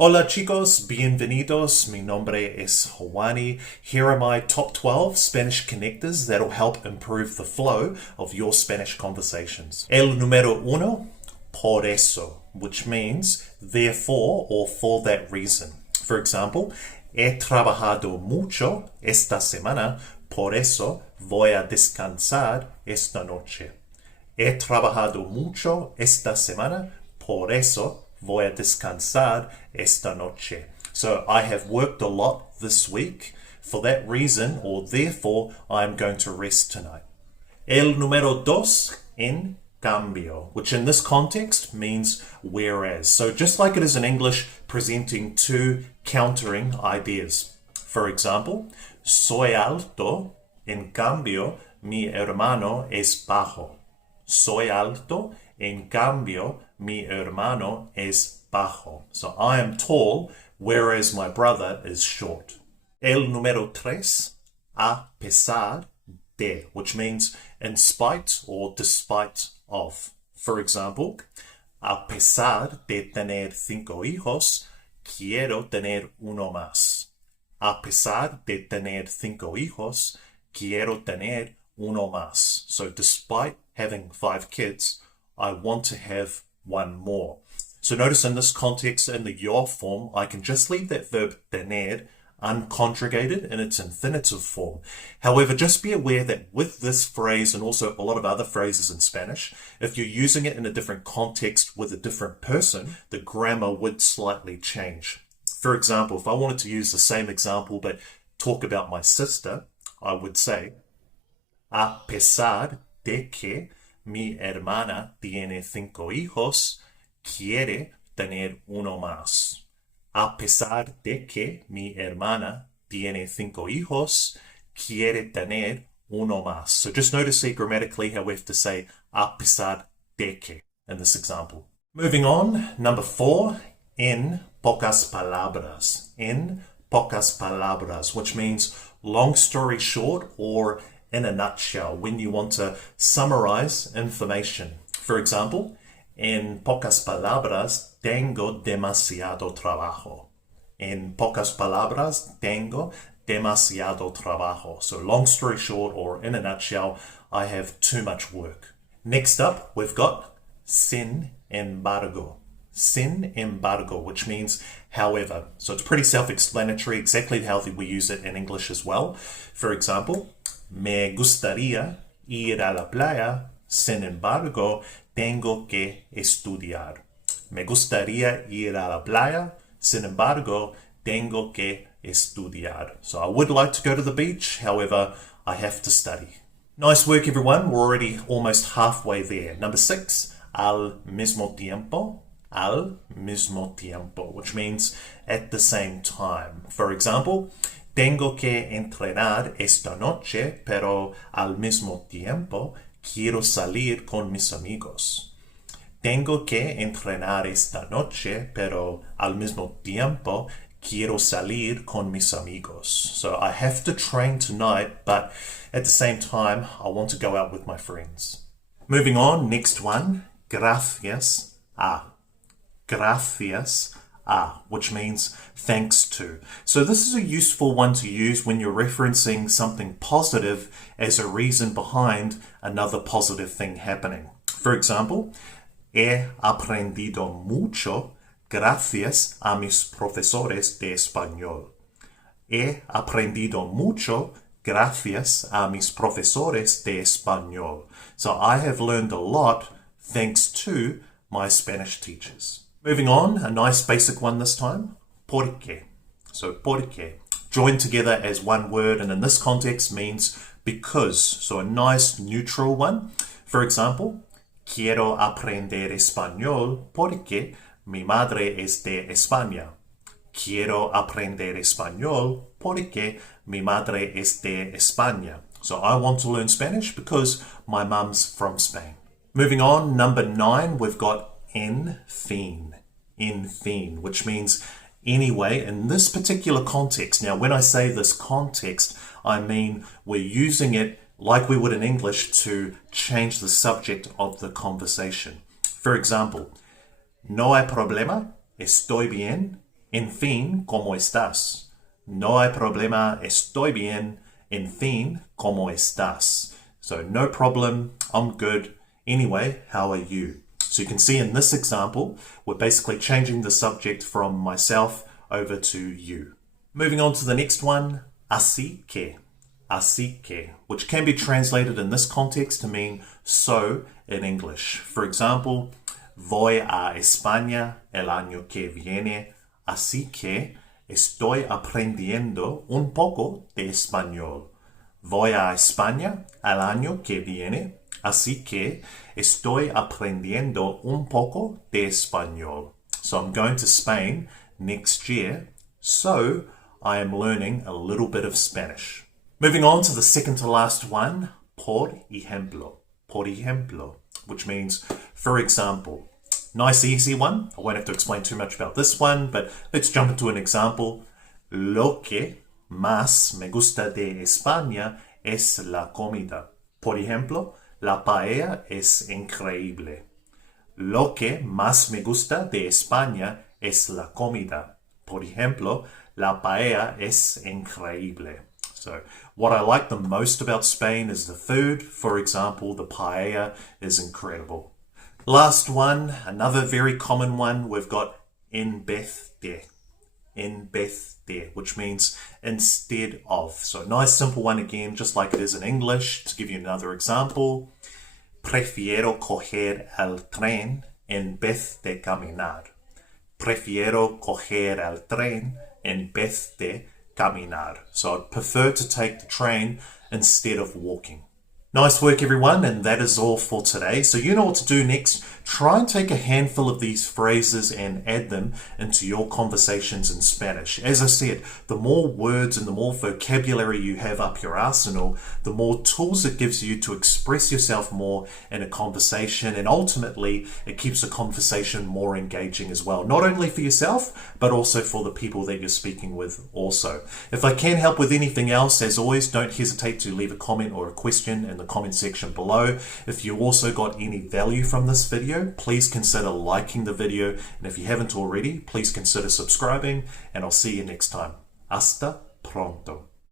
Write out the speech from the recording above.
Hola chicos, bienvenidos. Mi nombre es Hawani. Here are my top 12 Spanish connectors that'll help improve the flow of your Spanish conversations. El número uno, por eso, which means therefore or for that reason. For example, he trabajado mucho esta semana, por eso voy a descansar esta noche. He trabajado mucho esta semana, por eso voy a descansar esta noche. So I have worked a lot this week. For that reason, or therefore, I'm going to rest tonight. El número dos, en cambio, which in this context means whereas. So just like it is in English, presenting two countering ideas. For example, soy alto, en cambio, mi hermano es bajo. Soy alto, en cambio, mi hermano es bajo. So I am tall, whereas my brother is short. El número tres, a pesar de, which means in spite or despite of. For example, a pesar de tener 5 hijos, quiero tener uno más. A pesar de tener 5 hijos, quiero tener uno más. So despite having 5 kids, I want to have one more. So notice in this context, in the yo form, I can just leave that verb tener unconjugated in its infinitive form. However, just be aware that with this phrase and also a lot of other phrases in Spanish, if you're using it in a different context with a different person, the grammar would slightly change. For example, if I wanted to use the same example but talk about my sister, I would say, a pesar de que mi hermana tiene 5 hijos, quiere tener uno más. A pesar de que mi hermana tiene 5 hijos, quiere tener uno más. So just notice here grammatically how we have to say a pesar de que in this example. Moving on, number 4, en pocas palabras. En pocas palabras, which means long story short or in a nutshell, when you want to summarize information. For example, en pocas palabras, tengo demasiado trabajo. En pocas palabras, tengo demasiado trabajo. So long story short, or in a nutshell, I have too much work. Next up, we've got sin embargo. Sin embargo, which means however. So it's pretty self-explanatory, exactly how we use it in English as well. For example, me gustaría ir a la playa, sin embargo, tengo que estudiar. Me gustaría ir a la playa, sin embargo, tengo que estudiar. So I would like to go to the beach, however, I have to study. Nice work, everyone. We're already almost halfway there. Number 6, al mismo tiempo. Al mismo tiempo, which means at the same time. For example, tengo que entrenar esta noche, pero al mismo tiempo quiero salir con mis amigos. Tengo que entrenar esta noche, pero al mismo tiempo quiero salir con mis amigos. So I have to train tonight, but at the same time, I want to go out with my friends. Moving on, next one, gracias a. Gracias a, which means thanks to. So this is a useful one to use when you're referencing something positive as a reason behind another positive thing happening. For example, he aprendido mucho gracias a mis profesores de español. He aprendido mucho gracias a mis profesores de español. So I have learned a lot thanks to my Spanish teachers. Moving on, a nice basic one this time, porque. So porque, joined together as one word, and in this context means because. So a nice neutral one. For example, quiero aprender español porque mi madre es de España. Quiero aprender español porque mi madre es de España. So I want to learn Spanish because my mum's from Spain. Moving on, number 9, we've got Infin. Infin, which means anyway in this particular context. Now, when I say this context, I mean we're using it like we would in English to change the subject of the conversation. For example, no hay problema, estoy bien, En fin, ¿cómo estás? No hay problema, estoy bien. En fin, ¿cómo estás? So no problem, I'm good. Anyway, how are you? So you can see in this example, we're basically changing the subject from myself over to you. Moving on to the next one, así que, which can be translated in this context to mean so in English. For example, voy a España el año que viene, así que estoy aprendiendo un poco de español. Voy a España el año que viene, así que estoy aprendiendo un poco de español. So I'm going to Spain next year, so I am learning a little bit of Spanish. Moving on to the second to last one, por ejemplo, which means for example. Nice easy one. I won't have to explain too much about this one, but let's jump into an example. Lo que más me gusta de España es la comida. Por ejemplo, la paella es increíble. Lo que más me gusta de España es la comida. Por ejemplo, la paella es increíble. So, what I like the most about Spain is the food. For example, the paella is incredible. Last one, another very common one, we've got en vez de, which means instead of. So nice simple one again, just like it is in English. To give you another example, prefiero coger el tren en vez de caminar. Prefiero coger el tren en vez de caminar. So I'd prefer to take the train instead of walking. Nice work, everyone, and that is all for today. So you know what to do next. Try and take a handful of these phrases and add them into your conversations in Spanish. As I said, the more words and the more vocabulary you have up your arsenal, the more tools it gives you to express yourself more in a conversation, and ultimately it keeps a conversation more engaging as well. Not only for yourself, but also for the people that you're speaking with also. If I can help with anything else, as always, don't hesitate to leave a comment or a question in the comment section below. If you also got any value from this video, please consider liking the video, and if you haven't already, please consider subscribing, and I'll see you next time. Hasta pronto.